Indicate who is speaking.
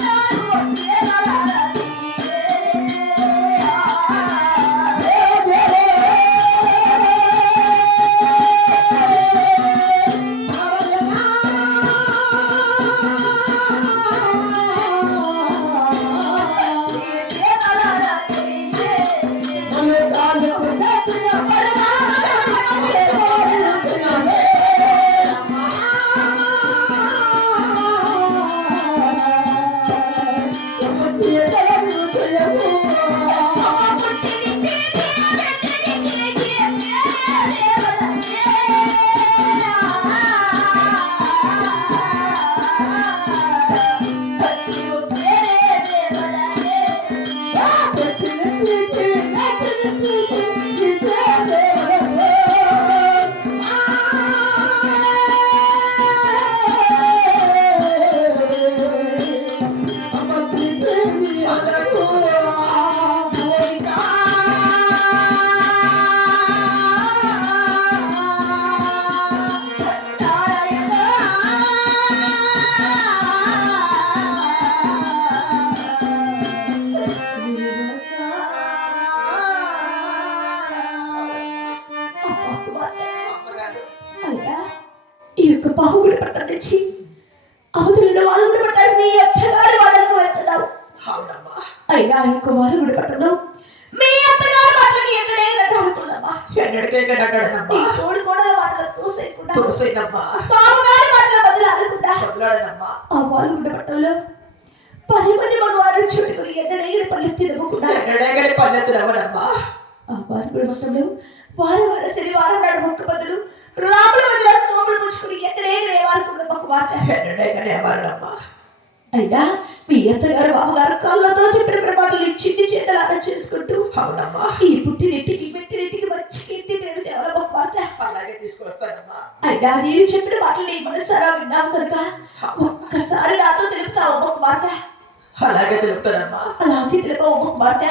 Speaker 1: Yeah.
Speaker 2: দিয়ে ఈ యొక్క బాహుగుడి పట్టణం నుంచి అవతలిన వారుగుడి పట్టణం మీ అత్తగారి వాళ్ళకు వెళ్తున్నావు. అయినా ఈ యొక్క వారుగుడి పట్టణం మీ అత్తగారి మాటలకి ఎక్కడే అనుకున్నామా
Speaker 1: ఎన్నడికే నడ్డాడనమ్మా
Speaker 2: కోడి కోడల మాటలు తోసేయకుండా బావగారి మాటల పది మంది మగవారు చుట్టుకుని ఎక్కడెగిరి పల్లె తినకుండా
Speaker 1: ఎన్నడేగడి పల్లెత్తునమ్మనమ్మా
Speaker 2: ఆ వారుగుడి పట్టణంలో వారం వారం శనివారం నాడు మొక్క బదులు రాముల మధ్య సోములు పుచ్చుకుని ఎక్కడెగిరే వారు ఒక మాట?
Speaker 1: ఎన్నడేగని అవ్వాలమ్మా
Speaker 2: అయినా మీ అత్తగారు బావగారు కాళ్ళతో చెప్పిన ప్రమాణాలు చిన్ని చేతలాగా చేసుకుంటూ
Speaker 1: అవునమ్మా.
Speaker 2: ఈ పుట్టినింటికి పెట్టినింటికి మంచి కీర్తి తేవడం ఒక మాట?
Speaker 1: అలాగే తీసుకొస్తానమ్మా.
Speaker 2: అయినా నేను చెప్పిన మాటలు నీ మనసారా విన్నావు కనుక ఒక్కసారి నాతో తెలుపుతావు ఒక మాట?
Speaker 1: అలాగే తెలుపుతానమ్మా.
Speaker 2: అలాగే తెలుపావు ఒక మాట?